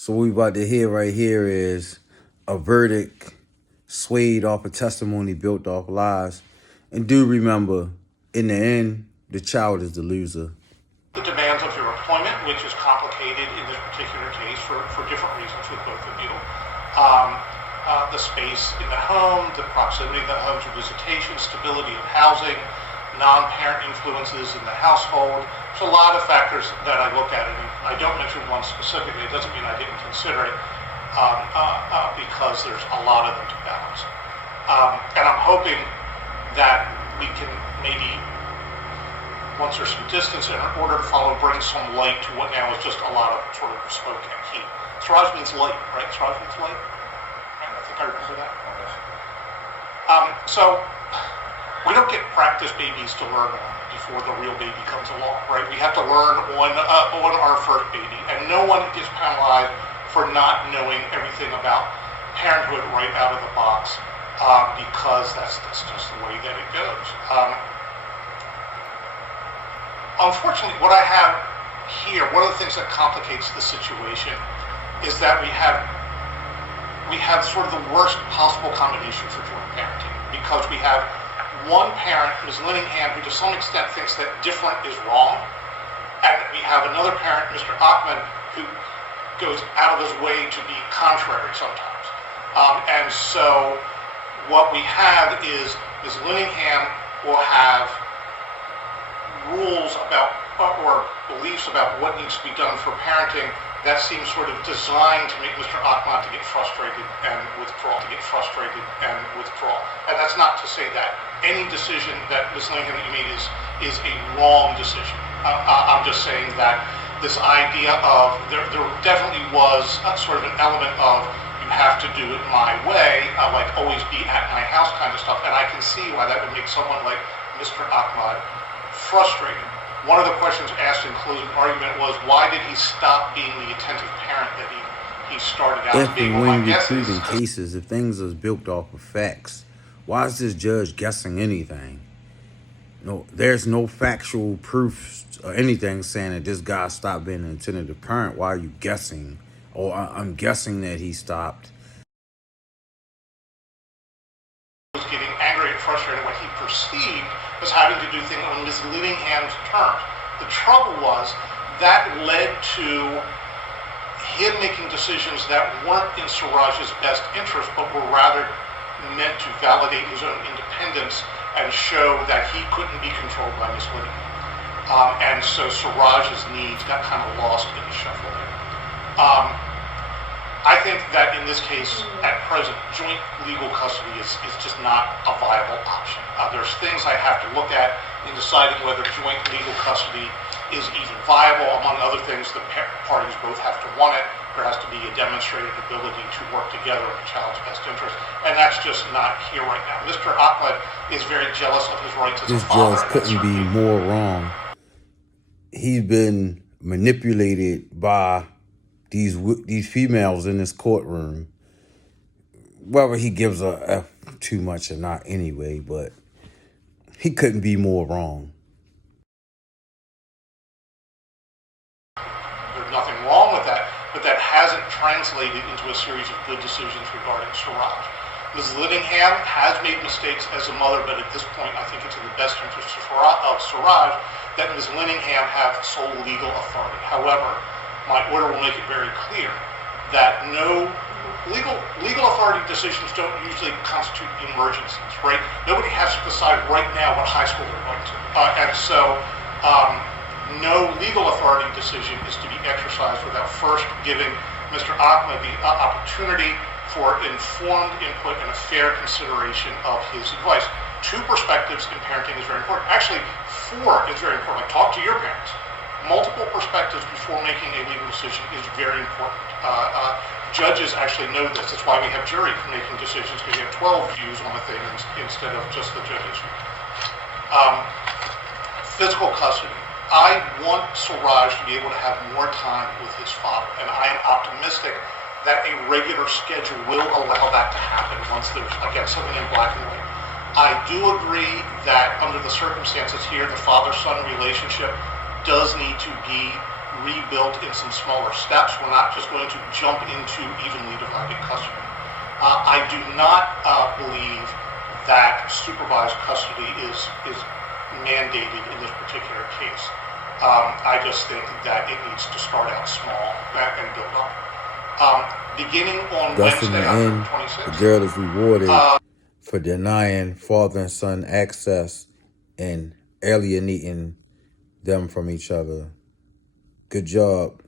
So what we about to hear right here is a verdict swayed off of testimony built off lies. And do remember, in the end, the child is the loser. The demands of your employment, which is complicated in this particular case for different reasons with both of you. The space in the home, the proximity of the home to visitation, stability of housing, non-parent influences in the household. There's a lot of factors that I look at, and I don't mention one specifically. It doesn't mean I didn't consider it, because there's a lot of them to balance. And I'm hoping that we can maybe, once there's some distance in order to follow, bring some light to what now is just a lot of sort of smoke and heat. Siraj means light, right? Siraj means light? I think I remember that. So we don't get practice babies to learn on before the real baby comes along, right? We have to learn on our first baby, and no one gets penalized for not knowing everything about parenthood right out of the box, because that's just the way that it goes. Unfortunately, what I have here, one of the things that complicates the situation is that we have sort of the worst possible combination for joint parenting, because we have one parent, Ms. Linningham, who to some extent thinks that different is wrong, and we have another parent, Mr. Achman, who goes out of his way to be contrary sometimes. And so what we have is Ms. Linningham will have rules about or beliefs about what needs to be done for parenting that seems sort of designed to make Mr. Achman to get frustrated and withdraw, And that's not to say that any decision that Ms. Lincoln made is a wrong decision. I'm just saying that this idea of there definitely was sort of an element of you have to do it my way, like always be at my house kind of stuff. And I can see why that would make someone like Mr. Achman frustrated. One of the questions asked in closing argument was, why did he stop being the attentive parent that he started out to be? When you're proving cases, if things are built off of facts, why is this judge guessing anything? No, there's no factual proof or anything saying that this guy stopped being an attentive parent. Why are you guessing? Oh, I'm guessing that he stopped. He was getting angry and frustrated what he perceived was having to do things on Ms. Linningham's terms. The trouble was that led to him making decisions that weren't in Siraj's best interest, but were rather meant to validate his own independence and show that he couldn't be controlled by Ms. Linningham. And so Siraj's needs got kind of lost in the shuffle there. I think that in this case, at present, joint legal custody is just not a viable option. There's things I have to look at in deciding whether joint legal custody is even viable. Among other things, the parties both have to want it. There has to be a demonstrated ability to work together in the child's best interest, and that's just not here right now. Mr. Ahmed is very jealous of his rights as a father. This judge couldn't be more wrong. He's been manipulated by these females in this courtroom, whether he gives a F too much or not anyway, but he couldn't be more wrong. There's nothing wrong with that, but that hasn't translated into a series of good decisions regarding Siraj. Ms. Linningham has made mistakes as a mother, but at this point I think it's in the best interest of Siraj that Ms. Linningham have sole legal authority. However, my order will make it very clear that no legal authority decisions don't usually constitute emergencies, right? Nobody has to decide right now what high school they're going to. And so no legal authority decision is to be exercised without first giving Mr. Ahmed the opportunity for informed input and a fair consideration of his advice. 2 perspectives in parenting is very important. Actually, 4 is very important. Like, talk to your parents. Multiple perspectives before making a legal decision is very important. Judges actually know this. That's why we have jury making decisions, because you have 12 views on a thing instead of just the judge's view. Physical custody. I want Siraj to be able to have more time with his father, and I am optimistic that a regular schedule will allow that to happen once there's, again, something in black and white. I do agree that under the circumstances here, the father-son relationship does need to be rebuilt in some smaller steps. We're not just going to jump into evenly divided custody. I do not believe that supervised custody is mandated in this particular case. I just think that it needs to start out small and build up. Beginning on Thus, in Wednesday, the October end, 26th, the girl is rewarded for denying father and son access and alienating them from each other. Good job.